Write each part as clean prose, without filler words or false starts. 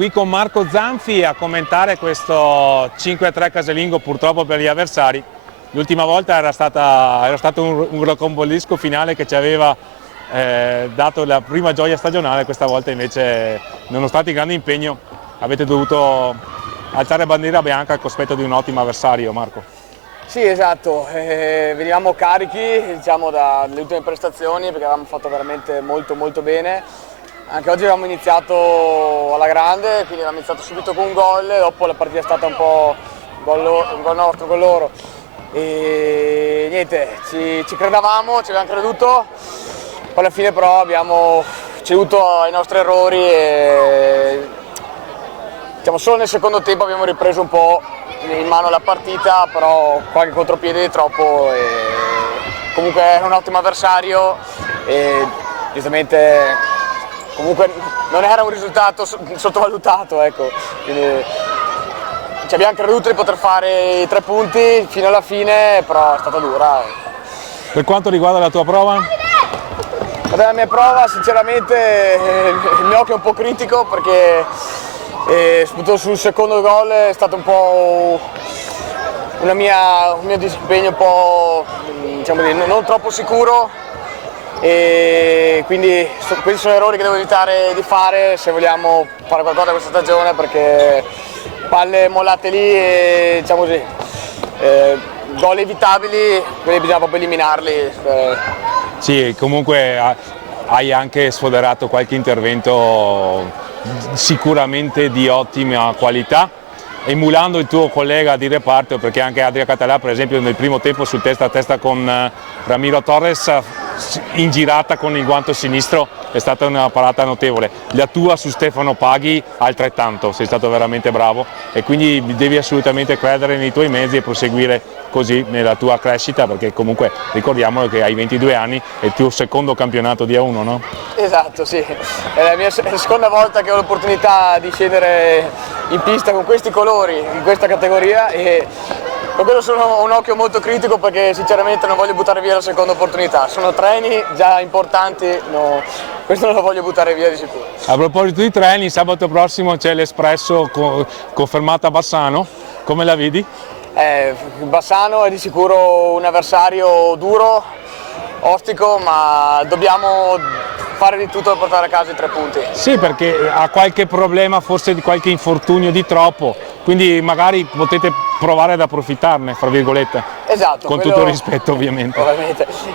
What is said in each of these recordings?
qui con Marco Zanfi a commentare questo 5-3 casalingo purtroppo per gli avversari. L'ultima volta era stato un rocambolesco finale che ci aveva dato la prima gioia stagionale, questa volta invece, nonostante il grande impegno, avete dovuto alzare bandiera bianca al cospetto di un ottimo avversario, Marco. Sì, esatto, venivamo carichi, diciamo, dalle ultime prestazioni perché avevamo fatto veramente molto bene. Anche oggi avevamo iniziato alla grande, quindi avevamo iniziato subito con un gol, dopo la partita è stata un po' un gol nostro, gol loro. E niente, ci credevamo, ci avevamo creduto, poi alla fine però abbiamo ceduto ai nostri errori e diciamo, solo nel secondo tempo abbiamo ripreso un po' in mano la partita, però qualche contropiede di troppo. E comunque è un ottimo avversario e giustamente comunque non era un risultato sottovalutato, ecco. Quindi ci abbiamo creduto di poter fare i 3 punti fino alla fine, però è stata dura. Per quanto riguarda la tua prova? La mia prova sinceramente il mio occhio è un po' critico perché soprattutto sul secondo gol è stato un po' un mio disimpegno un po', diciamo, non troppo sicuro, e quindi questi sono errori che devo evitare di fare se vogliamo fare qualcosa questa stagione, perché palle mollate lì e, diciamo così, gol evitabili, quelli bisogna proprio eliminarli. Sì, comunque hai anche sfoderato qualche intervento sicuramente di ottima qualità, emulando il tuo collega di reparto, perché anche Adria Català per esempio nel primo tempo sul testa a testa con Ramiro Torres in girata con il guanto sinistro è stata una parata notevole. La tua su Stefano Paghi altrettanto, sei stato veramente bravo e quindi devi assolutamente credere nei tuoi mezzi e proseguire così nella tua crescita, perché comunque ricordiamolo che hai 22 anni, è il tuo secondo campionato di A1, no? Esatto, sì, è la seconda volta che ho l'opportunità di scendere in pista con questi colori, in questa categoria, e per quello sono un occhio molto critico perché sinceramente non voglio buttare via la seconda opportunità. Sono treni già importanti, no, questo non lo voglio buttare via di sicuro. A proposito di treni, sabato prossimo c'è l'Espresso confermata a Bassano, come la vedi? Bassano è di sicuro un avversario duro, ostico, ma dobbiamo fare di tutto per portare a casa i 3 punti. Sì, perché ha qualche problema, forse di qualche infortunio di troppo, quindi magari potete provare ad approfittarne, fra virgolette. Esatto. Con tutto il rispetto ovviamente.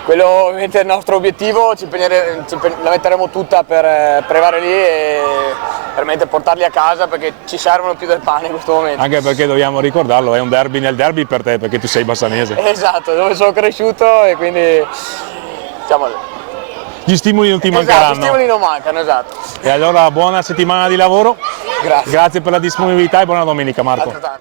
Quello ovviamente è il nostro obiettivo, la metteremo tutta per arrivare lì e veramente portarli a casa, perché ci servono più del pane in questo momento. Anche perché dobbiamo ricordarlo, è un derby nel derby per te, perché tu sei bassanese. Esatto, dove sono cresciuto e quindi diciamo, gli stimoli non ti mancheranno. Gli stimoli non mancano, esatto. E allora buona settimana di lavoro. Grazie. Grazie per la disponibilità e buona domenica, Marco. Altrettanto.